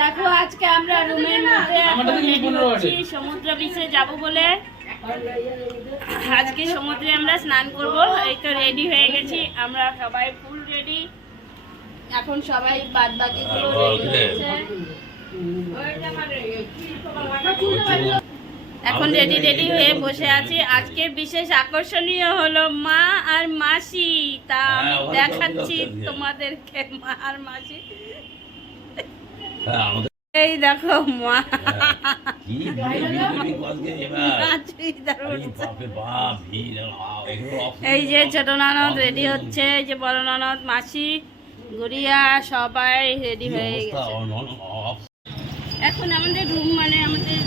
দেখো আজকে আমরা রুমের মধ্যে। সমুদ্র বিচে যাব বলে। আজকে সমুদ্রে আমরা স্নান করব। এই তো রেডি হয়ে গেছি আমরা সবাই ফুল রেডি এখন সবাই বাদ বাকি রেডি হচ্ছে এখন রেডি রেডি হয়ে বসে আছি। আজকে বিশেষ আকর্ষণীয় হলো মা আর মাসি। তা আমি হ্যাঁ, দেখাচ্ছি তো- তোমাদেরকে মা আর মাসি। হ্যাঁ, এই দেখো মা। চুড়িদার এই যে ছোট ননদ রেডি হচ্ছে এই যে বড় ননদ মাসি গড়িয়া সবাই রেডি হয়ে গেছে। এখন আমাদের রুম মানে আমাদের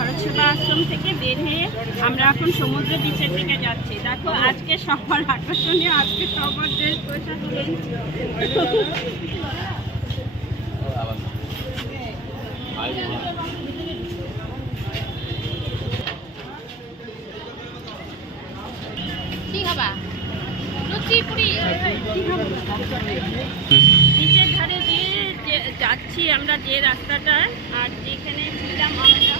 ভারত সেবা আশ্রম থেকে বের হয়ে আমরা এখন সমুদ্র বিচের দিকে যাচ্ছি। দেখো আজকে সবার আকর্ষণীয় আজকে সবার ড্রেস পোশাক কি লুচি পুরি ধারে দিয়ে যাচ্ছি আমরা যে রাস্তাটা আর যেখানে ছিলাম আমরা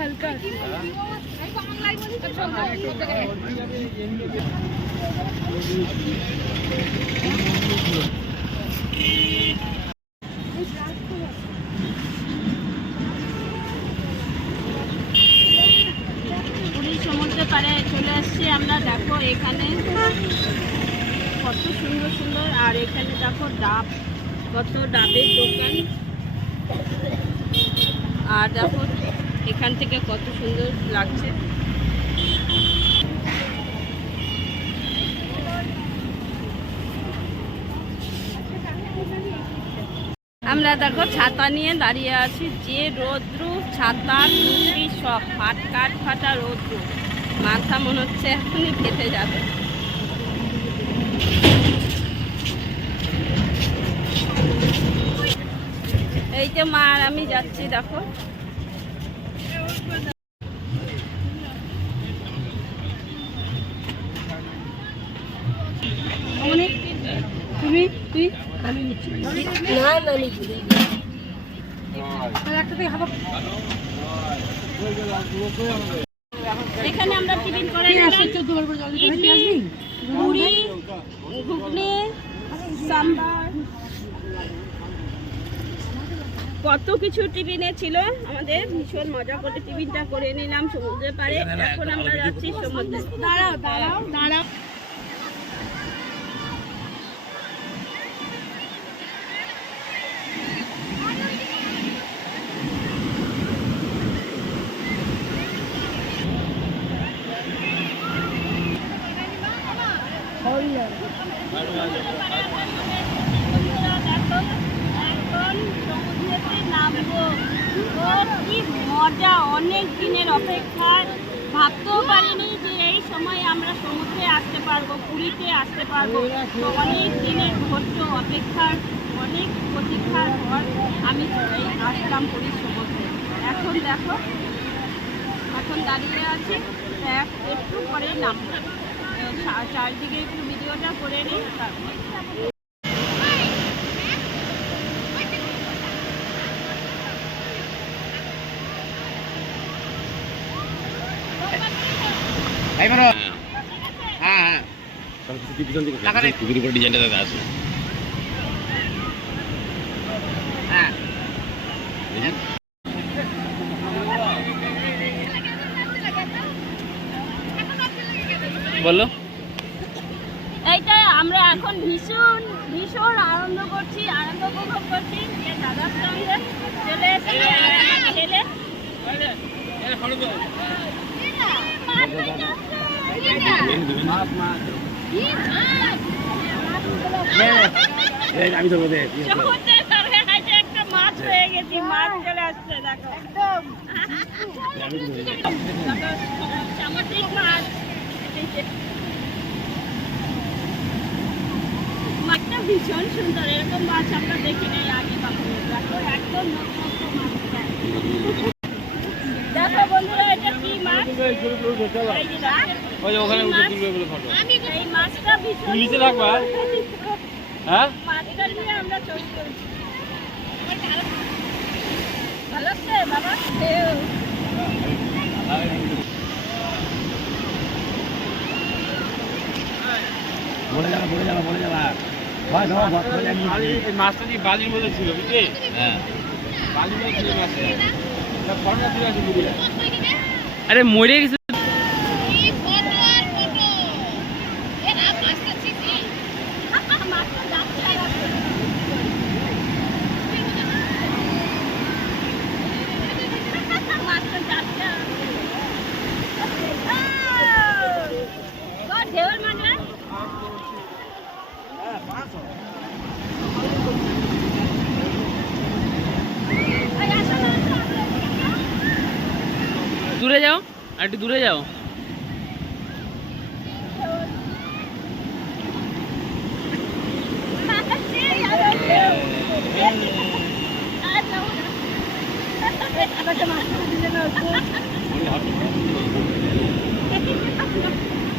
হালকা। পুরী পাড়ে চলে আসছি, আমরা দেখো এখানে। কত সুন্দর সুন্দর, আর এখানে দেখো ডাব, কত ডাবের দোকান। আর দেখো এখান থেকে কত সুন্দর লাগছে। আমরা দেখো ছাতা নিয়ে দাঁড়িয়ে আছি, যে রৌদ্রু, ছাতা টুপি সব ফাট কাট ফাটা রৌদ্রু। মাথা মনে হচ্ছে এখনই ফেটে যাবে। এই যে মা আর আমি যাচ্ছি, দেখো অনেক তুমি তুই আমি নিচ্ছি না না এখানে আমরা টিফিন করে ইডলি মুড়ি ঘুগনি সাম্বার। কত কিছু টিফিনে ছিল আমাদের। ভীষণ মজা করে টিফিনটা করে নিলাম সমুদ্রের পাড়ে। এখন আমরা যাচ্ছি সমুদ্রে। দাঁড়াও দাঁড়াও। দাঁড়াও এখন সমুদ্রেতে নামবো ও কি মজা অনেক দিনের অপেক্ষা ভাবতেও পারিনি যে এই সময় আমরা সমুদ্রে আসতে পারব পুরীতে আসতে পারব অনেক দিনের ধৈর্য অপেক্ষার অনেক প্রতীক্ষার পর আমি আসলাম পুরীর সমুদ্রে এখন দেখো, এখন দাঁড়িয়ে আছি এক- একটু পরে নামবো। চা- চারদিকে একটু ভিডিওটা করে নিই। তারপর হ্যাঁ। হ্যাঁ টুপির উপর ডিজাইনটা দাদা আছে বলল? এইটা আমরা এখন ভীষণ ভীষণ আনন্দ করছি আনন্দ উপভোগ করছি যে দাদার সঙ্গে চলে এসেছি মেন- এই আমি হাইটে একটা মাছ পেয়ে গেছি মাছ চলে আসছে দেখো। একদম। তো। সামুদ্রিক মাছ মাছটা ভীষণ সুন্দর এরকম মাছ আমরা দেখি নাই আগে কখনো। দেখো একদম নতুন নতুন মাছ। দেখো বন্ধুরা এটা কি মাছ। ওই ওখানে উঠে তুলবে বলে ফটো। এই মাছটা ভীষণ নিচে রাখবা? হ্যাঁ? মাছটা নিয়ে আমরা ছবি তুলছি ভালো লাগছে বাবা? বলে যাবা বলে যাবা বলে যাবা। মাছটা কি বালির মধ্যে ছিল বুঝলি? হ্যাঁ। বালির মধ্যে ছিল মাছটা। আরে মরে গেছে মাছটা যাচ্ছে আর আসছে। মাছটা যাচ্ছে আর আসছে। আহ! কত ঢেউর মানে? এই আসো না, আসো, আসো। দূরে যাও আর একটু দূরে যাও।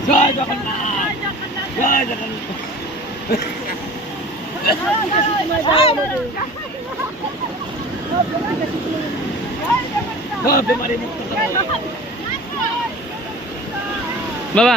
জয় জগন্নাথ। জয় জগন্নাথ। বেমারি মুক্ত করো। বাবা।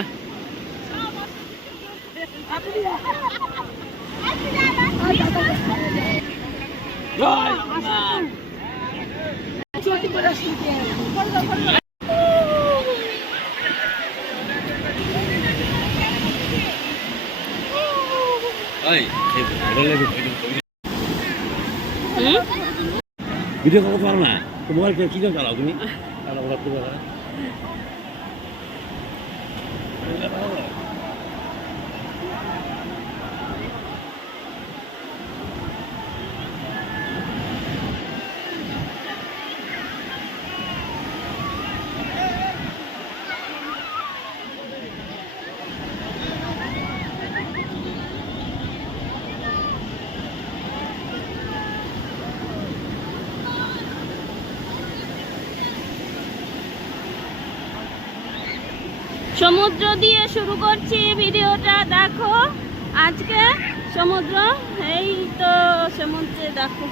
ভিডিও করতে পারো না? তো মোবাইল কি চালাও তুমি? চালাও ওরা তো সমুদ্র দিয়ে শুরু করছি ভিডিওটা, দেখো। আজকে সমুদ্র, এই তো সমুদ্রে দেখো।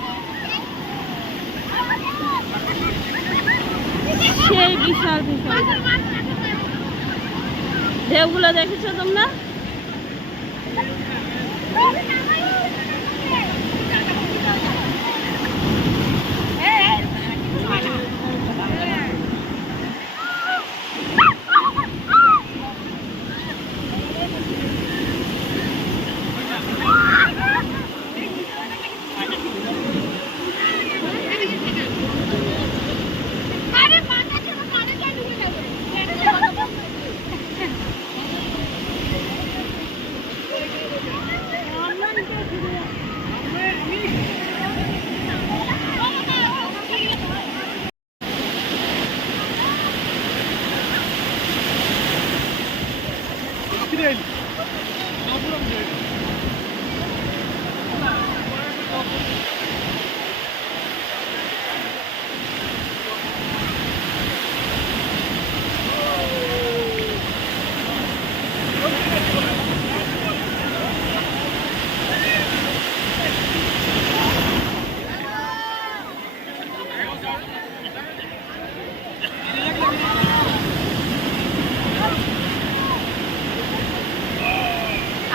সেই বিশাল বিশাল। ঢেউগুলো দেখেছ তোমরা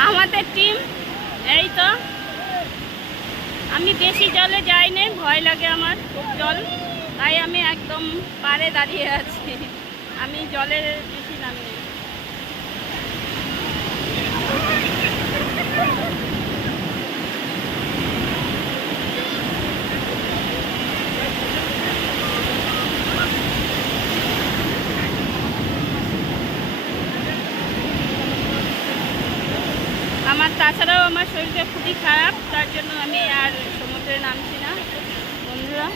আমাদের টিম এই তো আমি বেশি জলে যাইনি ভয় লাগে আমার খুব জল। তাই আমি একদম পাড়ে দাঁড়িয়ে আছি। আমি জলের বেশি নামি আমার তাছাড়াও আমার শরীরটা খুবই খারাপ, তার জন্য আমি আর সমুদ্রে নামছি না। বন্ধুরা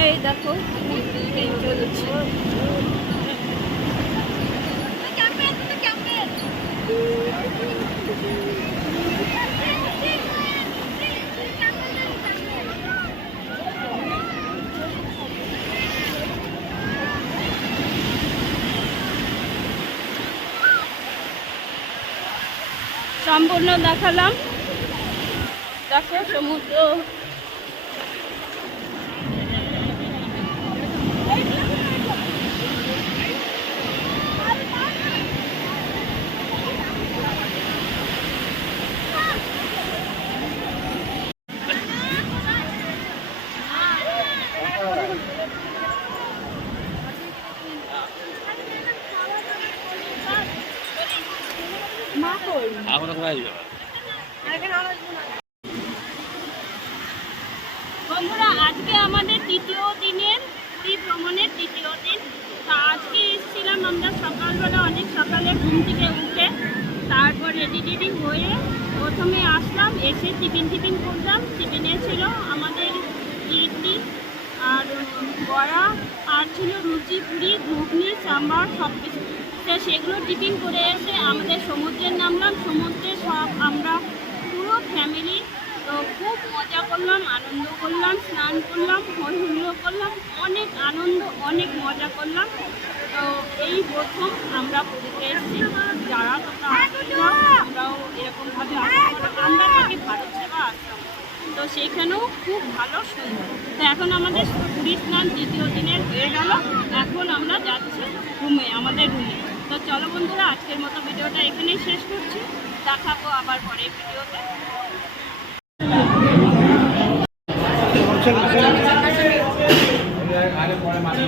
এই দেখো এই চলছে সম্পূর্ণ দেখালাম। দেখো সমুদ্র মা কই এখন কোথায় যাবে বন্ধুরা, আজকে আমাদের তৃতীয় দিনের পুরী ভ্রমণের তৃতীয় দিন। তা আজকে এসেছিলাম আমরা সকালবেলা, অনেক সকালে ঘুম থেকে উঠে তারপর রেডি টেডি হয়ে প্রথমে আসলাম, এসে টিফিন টিফিন করলাম। টিফিনে ছিল আমাদের ইডলি আর বড়া, আর ছিল রুচি পুরি, ঘুগনি, সাম্বার সব কিছু তো সেগুলো টিফিন করে এসে আমাদের সমুদ্রে নামলাম। সমুদ্রে সব আমরা পুরো ফ্যামিলি তো খুব মজা করলাম, আনন্দ করলাম, স্নান করলাম হই করলাম, অনেক আনন্দ, অনেক মজা করলাম। তো এই প্রথম আমরা পুরীতে এসেছি। যারা তোমরা আমরাও এরকমভাবে আমরা থাকি ভারত সেবা আশ্রম। তো সেইখানেও খুব ভালো, সুন্দর। তো এখন আমাদের পুরী স্নান দ্বিতীয় দিনের হয়ে গেল। এখন আমরা যাচ্ছি রুমে, আমাদের রুমে। তো চলো বন্ধুরা, আজকের মতো ভিডিওটা এখানেই শেষ করছি। দেখাবো আবার পরের ভিডিওতে। মাছ